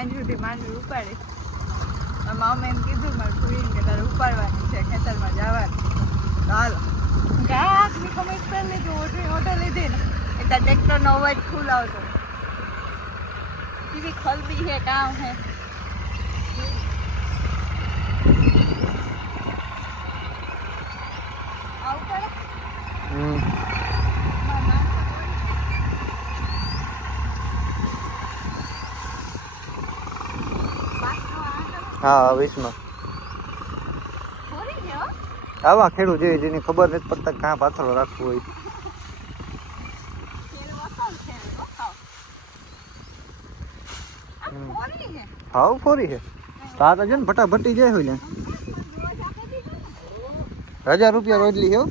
સાંજ સુધી માંડવી ઉપાડી. મામા એમ કીધું મારે ભૂલીને કે તારે ઉપાડવાની છે, ખેતરમાં જવાનું. ચાલો ઘાસની ખમીજ પહેરી લીધી, ઓટો લીધી ને એટલે ટ્રેક્ટરનો અવાજ ફૂલ આવતો. કેવી ખલબી છે, કામ છે. હા 20 આવા ખેડૂત જેવી જેની ખબર નથી પડતા કાં પાથરો રાખવું હોય. હાવ ફોરી છે તાતા છે ને ફટાફટી જાય હોય ને 1000 રૂપિયા રોજલી છે.